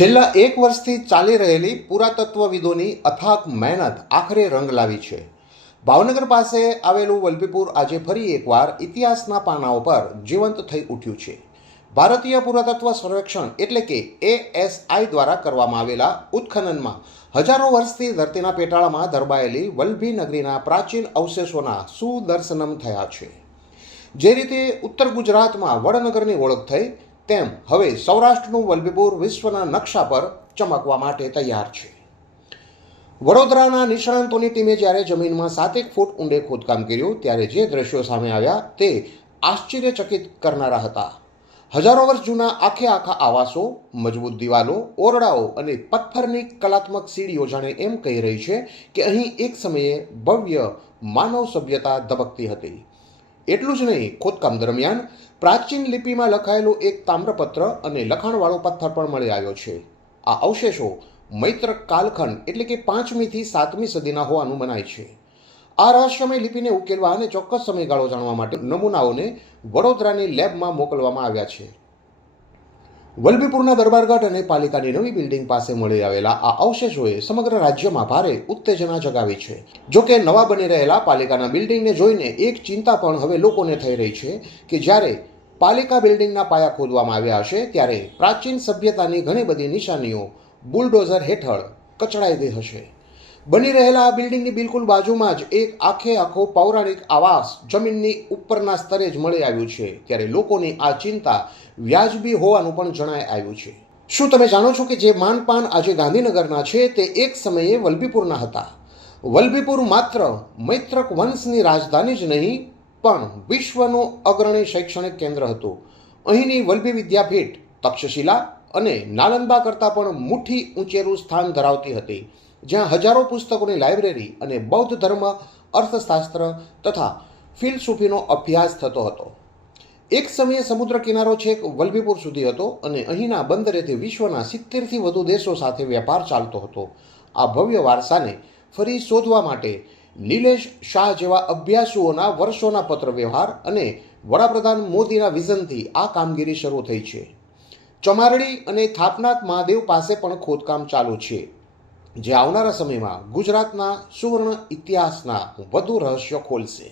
છેલ્લા એક વર્ષથી ચાલી રહેલી પુરાતત્વવિદોની અથાગ મહેનત આખરે રંગ લાવી છે. ભાવનગર પાસે આવેલું વલભીપુર આજે ફરી એકવાર ઇતિહાસના પાનાઓ પર જીવંત થઈ ઉઠ્યું છે. ભારતીય પુરાતત્વ સર્વેક્ષણ એટલે કે ASI દ્વારા કરવામાં આવેલા ઉત્ખનનમાં હજારો વર્ષથી ધરતીના પેટાળામાં દરબાયેલી વલ્લભી નગરીના પ્રાચીન અવશેષોના સુદર્શનમ થયા છે. જે રીતે ઉત્તર ગુજરાતમાં વડનગરની ઓળખ થઈ, તેમ હવે સૌરાષ્ટ્રનું વલભીપુર વિશ્વના નકશા પર ચમકવા માટે તૈયાર છે. વડોદરાના નિષ્ણાંતોની ટીમે જ્યારે જમીનમાં 7 ફૂટ ઊંડે ખોદકામ કર્યું, ત્યારે જે દ્રશ્યો સામે આવ્યા તે આશ્ચર્યચકિત કરનારા હતા. હજારો વર્ષ જૂના આખા આવાસો, મજબૂત દિવાલો, ઓરડાઓ અને પથ્થરની કલાત્મક સીડીઓ જાણે એમ કહી રહી છે કે અહીં એક સમયે ભવ્ય માનવ સભ્યતા ધબકતી હતી. એટલું જ નહીં, ખોદકામ દરમિયાન પ્રાચીન લિપિમાં લખાયેલું એક તામ્રપત્ર અને લખાણવાળો પથ્થર પણ મળી આવ્યો છે. આ અવશેષો મૈત્રક કાલખંડ એટલે કે 5મી થી 7મી સદીના હોવાનું મનાય છે. આ રહસ્યમય લિપિને ઉકેલવા અને ચોક્કસ સમયગાળો જાણવા માટે નમૂનાઓને વડોદરાની લેબમાં મોકલવામાં આવ્યા છે. વલભીપુરના દરબારગઢ અને પાલિકાની નવી બિલ્ડિંગ પાસે મળી આવેલા આ અવશેષોએ સમગ્ર રાજ્યમાં ભારે ઉત્તેજના જગાવી છે. જોકે નવા બની રહેલા પાલિકાના બિલ્ડિંગને જોઈને એક ચિંતા પણ હવે લોકોને થઈ રહી છે કે જ્યારે પાલિકા બિલ્ડિંગના પાયા ખોદવામાં આવ્યા હશે, ત્યારે પ્રાચીન સભ્યતાની ઘણી બધી નિશાનીઓ બુલડોઝર હેઠળ કચડાઈ ગઈ હશે. બની રહેલા આ બિલ્ડિંગની બિલકુલ બાજુમાં જ એક આખો પૌરાણિક આવાસ જમીનની ઉપરના સ્તરે જ મળી આવ્યું છે. ત્યારે લોકોની આ ચિંતા વ્યાજબી હોવાનું પણ જણાઈ આવ્યું છે. શું તમે જાણો છો કે જે માનપાન આજે ગાંધીનગરના છે તે એક સમયે વલભીપુરના હતા? વલભીપુર માત્ર મૈત્રક વંશની રાજધાની જ નહીં, પણ વિશ્વનું અગ્રણી શૈક્ષણિક કેન્દ્ર હતું. અહીંની વલ્લભી વિદ્યાપીઠ તક્ષશિલા અને નાલંદા કરતાં પણ મુઠ્ઠી ઊંચેરું સ્થાન ધરાવતી હતી, જ્યાં હજારો પુસ્તકોની લાઇબ્રેરી અને બૌદ્ધ ધર્મ, અર્થશાસ્ત્ર તથા ફિલસૂફીનો અભ્યાસ થતો હતો. એક સમયે સમુદ્ર કિનારો છેક વલભીપુર સુધી હતો અને અહીંના બંદરેથી વિશ્વના 70થી વધુ દેશો સાથે વેપાર ચાલતો હતો. આ ભવ્ય વારસાને ફરી શોધવા માટે નિલેશ શાહ જેવા અભ્યાસુઓના વર્ષોના પત્ર વ્યવહાર અને વડાપ્રધાન મોદીના વિઝનથી આ કામગીરી શરૂ થઈ છે. ચમારડી અને થાપનાથ મહાદેવ પાસે પણ ખોદકામ ચાલુ છે, જે આવનારા સમયમાં ગુજરાતના સુવર્ણ ઇતિહાસના વધુ રહસ્યો ખોલશે.